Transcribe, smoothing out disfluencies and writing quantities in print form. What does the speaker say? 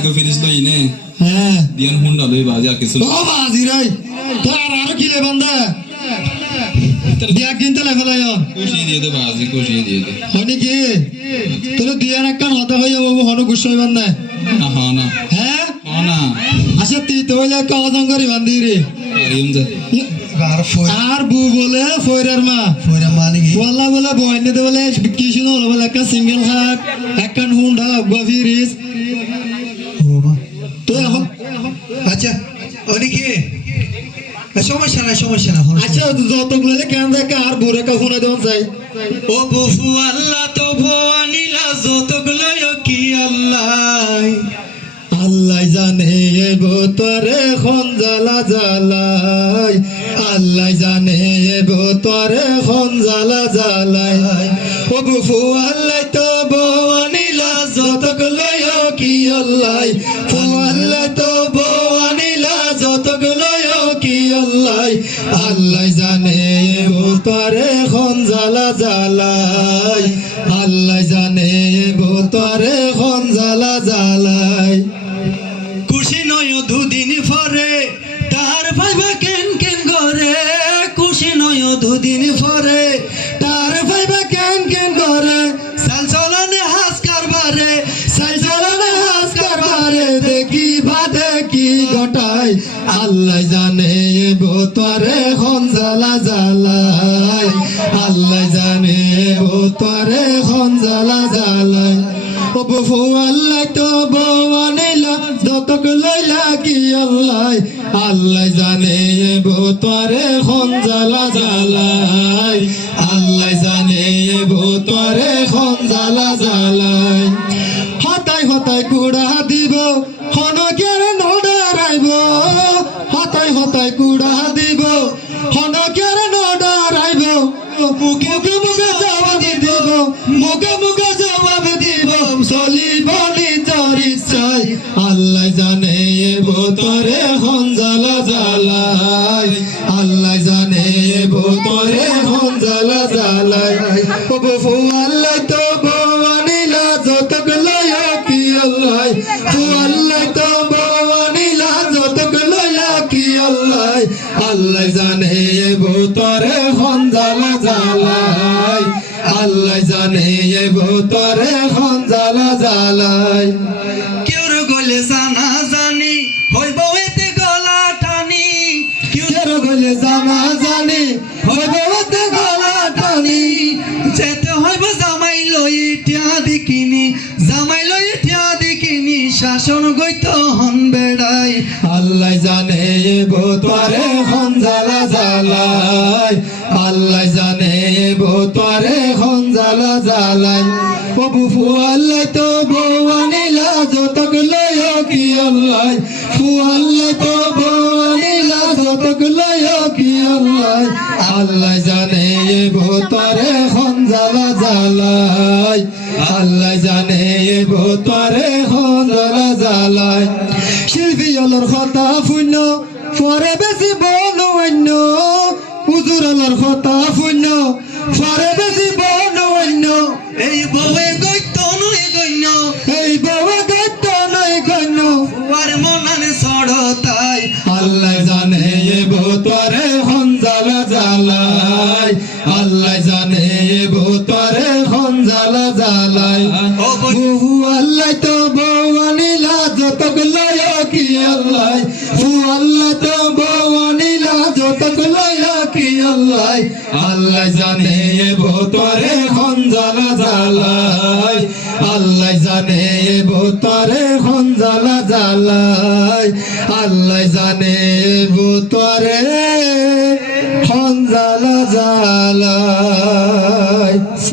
को फिर इसलो इन्हें হ্যাঁ दियान हुंडा लोई बाजी आके सुन ও বাজি রাই তোর আর কি লে বান্দা দিয়া কিনতে লে ফেলায় खुशी दिए तो बाजी खुशी दिए तो হনি কি তোর দিয়া না কান হতা হইয়া বাবু হন গুছই বান্দা हाँ ना হ্যাঁ हाँ না আচ্ছা তুই তো হইলা কাজং করি বান্দি রে আরিম যা আর বু বলে ফয়রার মা ফয়রা মানে কি বলা বলে বয়নে দে বলে কি শুনো বলে একটা সিঙ্গেল হাট একখান হুন্ডা গফিরিস তো এখন আচ্ছা ওদিকে সমস্যা না আচ্ছা যতগুলো কেন দেখে আর বুড়ে কা ফোনে দেওয়া যায় ও বুফু আল্লাহ তো ভোয়ানিলা যতগুলো কি আল্লাহ আল্লাহ জানে তোরে খন জ্বালা জ্বালাই আল্লাহ জানে তোরে খন জ্বালা জ্বালাই ও বুফু আল্লাহ তো বনিলা যতগুলো কি আল্লাহ ফু আল্লাহ তো বনিলা যতগুলো কি আল্লাহ আল্লাহ জানে তোরে খন জ্বালা জ্বালাই আল্লাহ জানে তোরে খন জ্বালা জ্বালাই খুশি নয় দুদিন পরে তার ভাইবা কেন কেন করে খুশি নয় দুদিন পরে তার ভাইবা কেন কেন করে সাল চলনে হাস কারবারে সাই চলনে হাস কারবারে দেখি বাদে কি ঘটাই আল্লাহ জানে তোরে খন জ্বালা জ্বালাই আল্লাহ জানে তোরে খন জ্বালা জ্বালাই ও বফু আল্লাহ তো বনিলা যতক লইলা কি আল্লাহ আল্লাহ জানে তোরে খন জ্বালা জ্বালাই আল্লাহ জানে তোরে খন জ্বালা জ্বালাই হতাই হতাই কুড়া দিব হনকের নডারাইব হতাই হতাই কুড়া দিব হনকের নডারাইব মুখে মুখে জবাব দিব মুখে মুখে জবাব দিব চলিব নিজর ইচ্ছাই আল্লাহ জানে তোরে খন জ্বালা জ্বালাই আল্লাহ জানে তোরে খন জ্বালা জ্বালাই ও বফু আল্লাহ তো বনিলা যতক লয়া কি আল্লাহ ফু আল্লাহ তো বনিলা যতক লয়া কি আল্লাহ আল্লাহ জানে তোরে খন জ্বালা জ্বালাই আল্লাহ জানে তোরে খন জ্বালা জ্বালাই কেউর গলে জানা জানি হইব এতে গলা টানি কেউ গলে জানা জানি হইবে ওতে গলা টানি যেতে হইব জামাই লই টিয়া দিকিনি জামাই লই টিয়া দিকিনি শাসন গইত হন বেড়াই আল্লাহ জানে তোরে খন জ্বালা জ্বালাই আল্লাহ জানে তোরে খন জ্বালা জ্বালাই ও বুফু আল্লাহ তো বনিলা যতক লয় কি আল্লাহ ফু আল্লাহ তো বনিলা যতক লয় কি আল্লাহ আল্লাহ জানে তোরে খন জ্বালা জ্বালাই আল্লাহ জানে তোরে খন জ্বালা জ্বালাই শিল্পী অলর কথা শূন্য পরে বেশি বল অন্য হুজুর অলর কথা শূন্য পরে বেশি বল অন্য এই বউয়ে গইত নই গইন এই বাবা গাইত নাই গন্য আর মনানে সড়তাই আল্লাহ জানে তোরে খন জ্বালা জ্বালাই আল্লাহ জানে তোরে খন জ্বালা জ্বালাই ও বহু আল্লাহ তো বনিলা যতক লয় কি আল্লাহ ফু আল্লাহ তো বনিলা যতক লয় কি আল্লাহ আল্লাহ জানে তোরে খন জ্বালা জ্বালাই আল্লাহ জানে তোরে খন জ্বালা জ্বালাই আল্লাহ জানে তোরে